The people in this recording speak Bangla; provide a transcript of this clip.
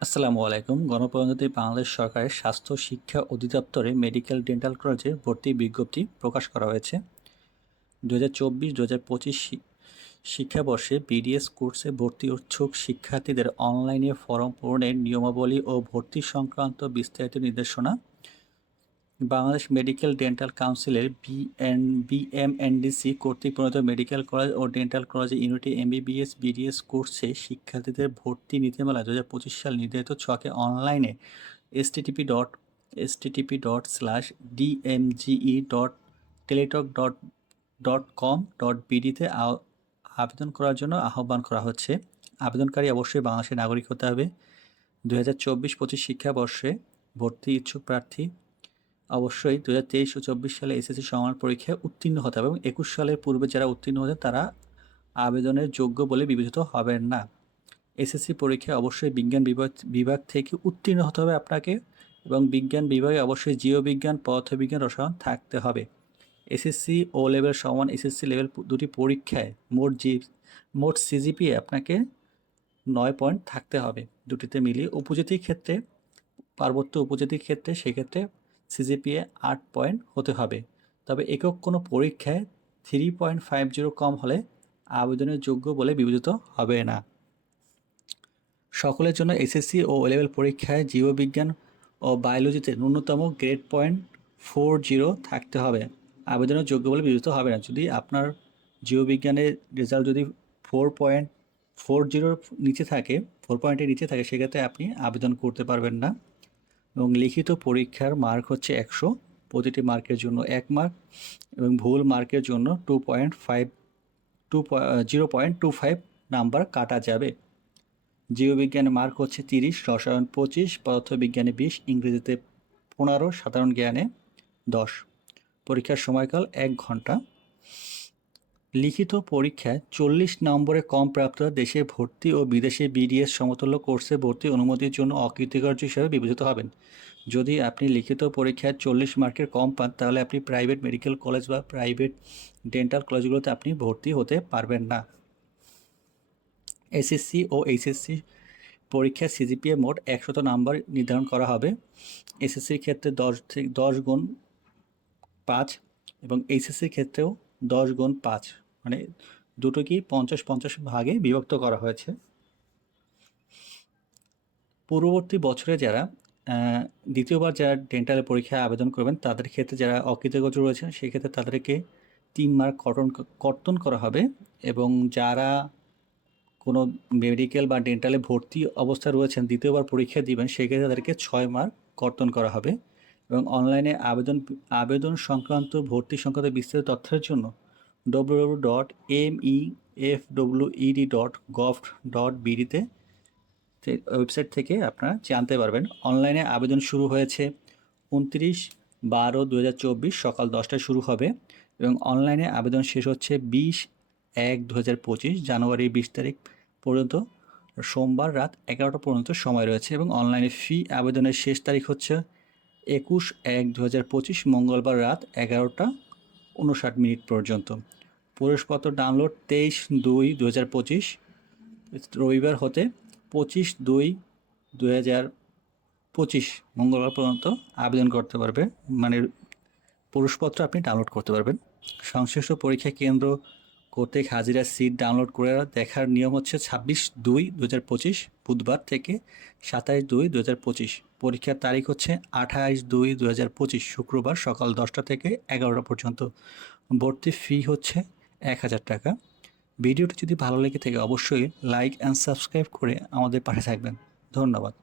আসসালামু আলাইকুম। গণপ্রজাতন্ত্রী বাংলাদেশ সরকারের স্বাস্থ্য শিক্ষা অধিদপ্তরে মেডিকেল ডেন্টাল কলেজে ভর্তি বিজ্ঞপ্তি প্রকাশ করা হয়েছে। দু হাজার চব্বিশ দু হাজার পঁচিশ শিক্ষাবর্ষে বিডিএস কোর্সে ভর্তি উচ্ছুক শিক্ষার্থীদের অনলাইনে ফরম পূরণের নিয়মাবলী ও ভর্তি সংক্রান্ত বিস্তারিত নির্দেশনা বাংলাদেশ মেডিকেল ডেন্টাল কাউন্সিলের বিএন, বিএমএনডিসি কর্তৃক প্রণীত মেডিকেল কলেজ ও ডেন্টাল কলেজে ইউনিটি এমবিবিএস, বিডিএস কোর্সে শিক্ষার্থীদের ভর্তি নীতিমালা দু হাজার পঁচিশ সাল নির্ধারিত ছকে অনলাইনে STTP dot STTP dot slash DMGE dot Teletalk dot dot com dot বিডিতে আবেদন করার জন্য আহ্বান করা হচ্ছে। আবেদনকারী অবশ্যই বাংলাদেশের নাগরিক হতে হবে। দু হাজার চব্বিশ পঁচিশ শিক্ষাবর্ষে ভর্তি ইচ্ছুক প্রার্থী অবশ্যই দু হাজার তেইশ ও চব্বিশ সালে এসএসসি সমান পরীক্ষায় উত্তীর্ণ হতে হবে এবং একুশ সালের পূর্বে যারা উত্তীর্ণ হতে তারা আবেদনের যোগ্য বলে বিবেচিত হবেন না। এসএসসি পরীক্ষায় অবশ্যই বিজ্ঞান বিভাগ বিভাগ থেকে উত্তীর্ণ হতে হবে আপনাকে এবং বিজ্ঞান বিভাগে অবশ্যই জীববিজ্ঞান, পদার্থবিজ্ঞান, রসায়ন থাকতে হবে। এসএসসি ও লেভেল সমান এসএসসি লেভেল দুটি পরীক্ষায় মোট জি, মোট সিজিপিএ আপনাকে নয় পয়েন্ট থাকতে হবে। দুটিতে মিলিয়ে উপজাতির ক্ষেত্রে, পার্বত্য উপজাতির ক্ষেত্রে, সেক্ষেত্রে সিজিপিএ আট পয়েন্ট হতে হবে। তবে একক কোনো পরীক্ষায় থ্রি পয়েন্ট ফাইভ জিরো কম হলে আবেদনের যোগ্য বলে বিবেচিত হবে না। সকলের জন্য এসএসসি ও লেভেল পরীক্ষায় জীববিজ্ঞান ও বায়োলজিতে ন্যূনতম গ্রেড পয়েন্ট ফোর জিরো থাকতে হবে। আবেদনের যোগ্য বলে বিবেচিত হবে না। যদি আপনার জীববিজ্ঞানের রেজাল্ট যদি ফোর পয়েন্ট ফোর জিরোর নিচে থাকে ফোর পয়েন্টের নিচে থাকে, সেক্ষেত্রে আপনি আবেদন করতে পারবেন না। এবং লিখিত পরীক্ষার মার্ক হচ্ছে একশো। প্রতিটি মার্কের জন্য এক মার্ক এবং ভুল মার্কের জন্য two point five two zero point two five number কাটা যাবে। জীববিজ্ঞানে মার্ক হচ্ছে তিরিশ, রসায়ন পঁচিশ, পদার্থবিজ্ঞানে বিশ, ইংরেজিতে পনেরো, সাধারণ জ্ঞানে দশ। পরীক্ষার সময়কাল এক ঘণ্টা। লিখিত পরীক্ষায় চল্লিশ নম্বরে কম প্রাপ্ত দেশে ভর্তি ও বিদেশে বিডিএস সমতুল্য কোর্সে ভর্তি অনুমতির জন্য অকৃতকার্য হিসেবে বিবেচিত হবেন। যদি আপনি লিখিত পরীক্ষায় চল্লিশ মার্কের কম পান, তাহলে আপনি প্রাইভেট মেডিকেল কলেজ বা প্রাইভেট ডেন্টাল কলেজগুলোতে আপনি ভর্তি হতে পারবেন না। এসএসসি ও এইচএসসি পরীক্ষায় সিজিপিএ মোট একশত নাম্বার নির্ধারণ করা হবে। এসএসসির ক্ষেত্রে দশ থেকে দশ গুণ পাঁচ এবং এইচএসসির ক্ষেত্রেও দশ গুণ পাঁচ। মানে দুটোকেই পঞ্চাশ পঞ্চাশ ভাগে বিভক্ত করা হয়েছে। পূর্ববর্তী বছরে যারা দ্বিতীয়বার যারা ডেন্টালের পরীক্ষায় আবেদন করবেন, তাদের ক্ষেত্রে যারা অকৃতজ্ঞ রয়েছেন, সেক্ষেত্রে তাদেরকে তিন মার্ক কর্তন কর্তন করা হবে এবং যারা কোনো মেডিকেল বা ডেন্টালে ভর্তি অবস্থায় রয়েছেন, দ্বিতীয়বার পরীক্ষা দিবেন, সেক্ষেত্রে তাদেরকে ছয় মার্ক কর্তন করা হবে। এবং অনলাইনে আবেদন আবেদন সংক্রান্ত ভর্তি সংক্রান্ত বিস্তারিত তথ্যের জন্য W dot M E F W dot gov dot বিডিতে website থেকে আপনারা জানতে পারবেন। অনলাইনে আবেদন শুরু হয়েছে উনত্রিশ বারো দু সকাল দশটায় শুরু হবে এবং অনলাইনে আবেদন শেষ হচ্ছে বিশ এক দু জানুয়ারি বিশ তারিখ পর্যন্ত। সোমবার রাত এগারোটা পর্যন্ত সময় রয়েছে এবং অনলাইনে ফি আবেদনের শেষ তারিখ হচ্ছে একুশ এক দু মঙ্গলবার রাত এগারোটা উনষাট মিনিট পর্যন্ত। প্রবেশপত্র ডাউনলোড তেইশ দুই দু হাজার পঁচিশ, রবিবার হতে পঁচিশ দুই দু হাজার পঁচিশ মঙ্গলবার পর্যন্ত আবেদন করতে পারবে। মানে পুরুষপত্র আপনি ডাউনলোড করতে পারবেন। সংশ্লিষ্ট পরীক্ষা কেন্দ্র কর্তৃক হাজিরা সিট ডাউনলোড করে দেখার নিয়ম হচ্ছে ছাব্বিশ দুই দু হাজার পঁচিশ, বুধবার থেকে সাতাইশ দুই দু হাজার পঁচিশ। পরীক্ষার তারিখ হচ্ছে আঠাইশ দুই দু হাজার পঁচিশ, শুক্রবার সকাল দশটা থেকে এগারোটা পর্যন্ত। ভর্তি ফি হচ্ছে এক হাজার টাকা। ভিডিওটি যদি ভালো লেগে থাকে, অবশ্যই লাইক অ্যান্ড সাবস্ক্রাইব করে আমাদের পাশে থাকবেন। ধন্যবাদ।